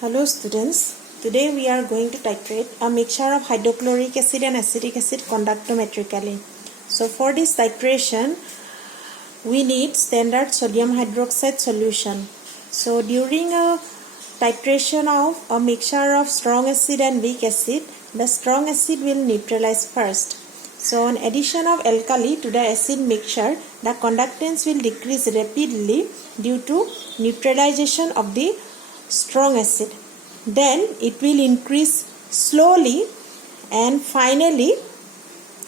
Hello students, today we are going to titrate a mixture of hydrochloric acid and acetic acid conductometrically. So for this titration, we need standard sodium hydroxide solution. So during a titration of a mixture of strong acid and weak acid, the strong acid will neutralize first. So on addition of alkali to the acid mixture, the conductance will decrease rapidly due to neutralization of the strong acid. Then it will increase slowly, and finally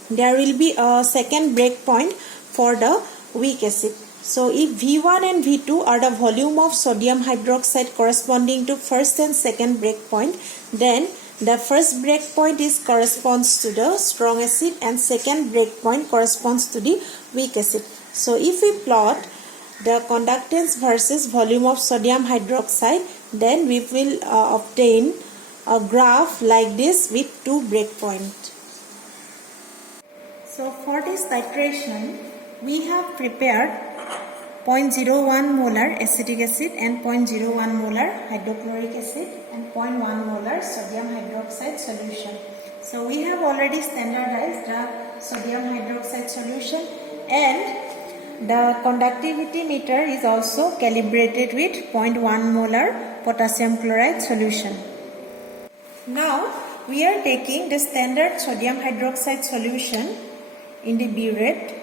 there will be a second break point for the weak acid. So if V1 and V2 are the volume of sodium hydroxide corresponding to first and second break point, then the first break point corresponds to the strong acid and second break point corresponds to the weak acid. So if we plot the conductance versus volume of sodium hydroxide, then we will obtain a graph like this with two breakpoints. So for this titration, we have prepared 0.01 molar acetic acid and 0.01 molar hydrochloric acid and 0.1 molar sodium hydroxide solution. So we have already standardized the sodium hydroxide solution, and the conductivity meter is also calibrated with 0.1 molar potassium chloride solution. Now we are taking the standard sodium hydroxide solution in the burette.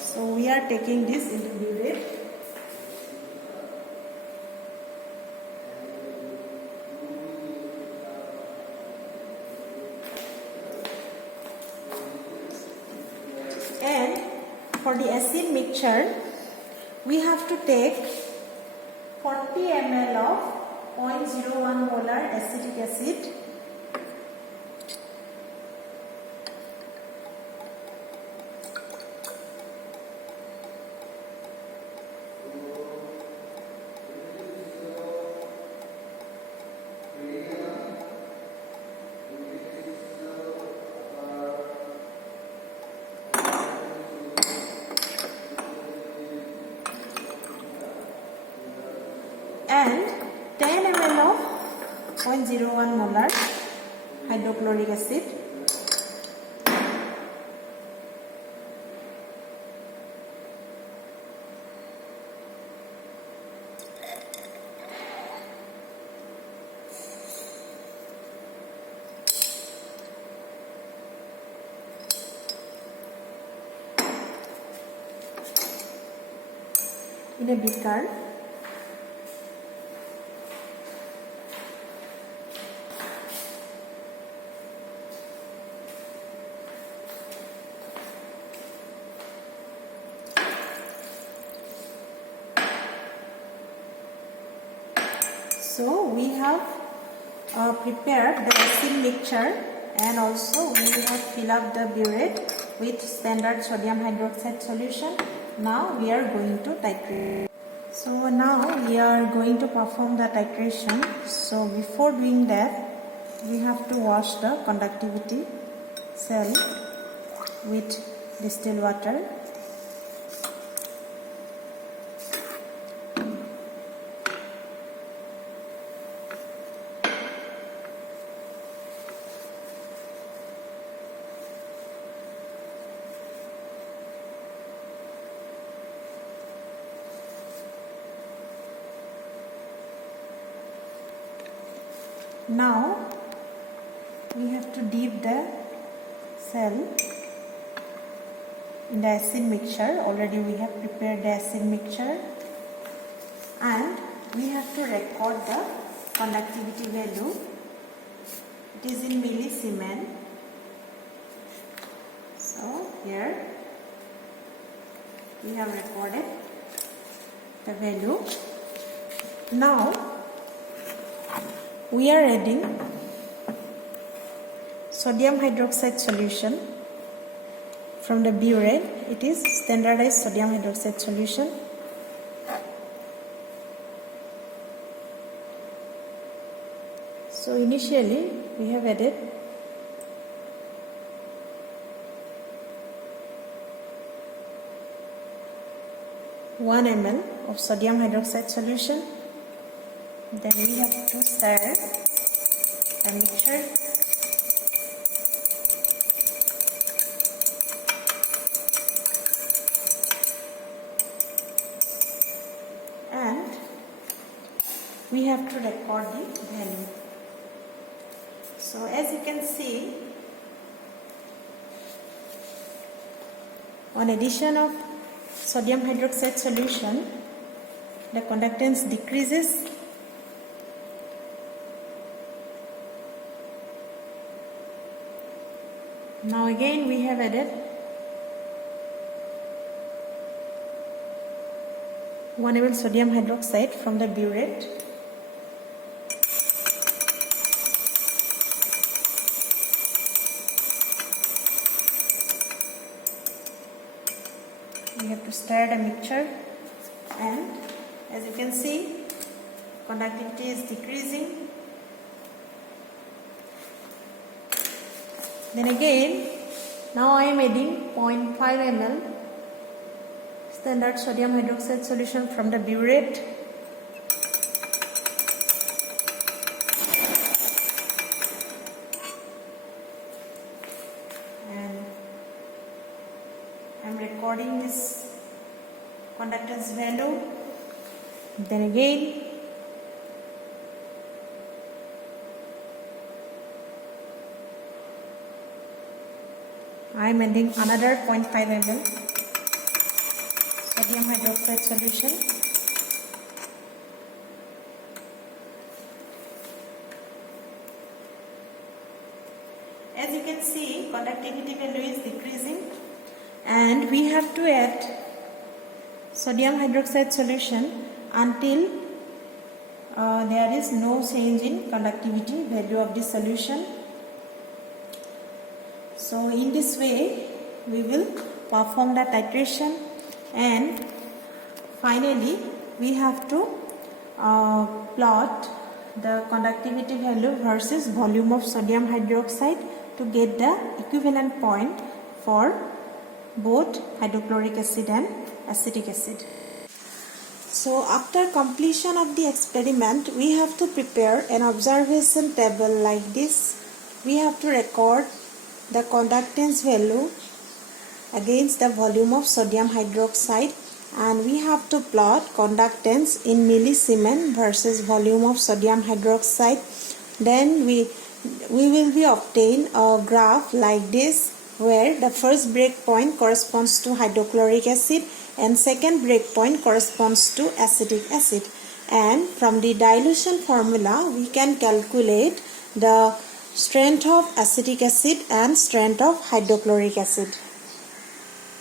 So we are taking this into burette. And for the acid mixture, we have to take 40 ml of 0.01 molar acetic acid . And 10 ml of 0.01 molar hydrochloric acid . In a beaker. So we have prepared the acid mixture, and also we have filled up the burette with standard sodium hydroxide solution. Now we are going to titrate. So now we are going to perform the titration. So before doing that, we have to wash the conductivity cell with distilled water. Now we have to dip the cell in the acid mixture. Already we have prepared the acid mixture, and we have to record the conductivity value. It is in millisiemens. So here we have recorded the value. Now we are adding sodium hydroxide solution from the burette. It is standardized sodium hydroxide solution. So initially we have added 1 ml of sodium hydroxide solution. Then we have to stir the mixture. And we have to record the value. So as you can see, on addition of sodium hydroxide solution, the conductance decreases. Now again we have added 1 ml sodium hydroxide from the burette. We have to stir the mixture, and as you can see, conductivity is decreasing. Then again, now I am adding 0.5 ml standard sodium hydroxide solution from the burette. And I am recording this conductance value. Then again, I am adding another 0.5 ml sodium hydroxide solution. As you can see, conductivity value is decreasing, and we have to add sodium hydroxide solution until there is no change in conductivity value of the solution. So in this way we will perform the titration, and finally we have to plot the conductivity value versus volume of sodium hydroxide to get the equivalent point for both hydrochloric acid and acetic acid. So after completion of the experiment, we have to prepare an observation table like this. We have to record the conductance value against the volume of sodium hydroxide, and we have to plot conductance in millisiemens versus volume of sodium hydroxide. Then we will be obtain a graph like this, where the first breakpoint corresponds to hydrochloric acid and second breakpoint corresponds to acetic acid. And from the dilution formula we can calculate the strength of acetic acid and strength of hydrochloric acid.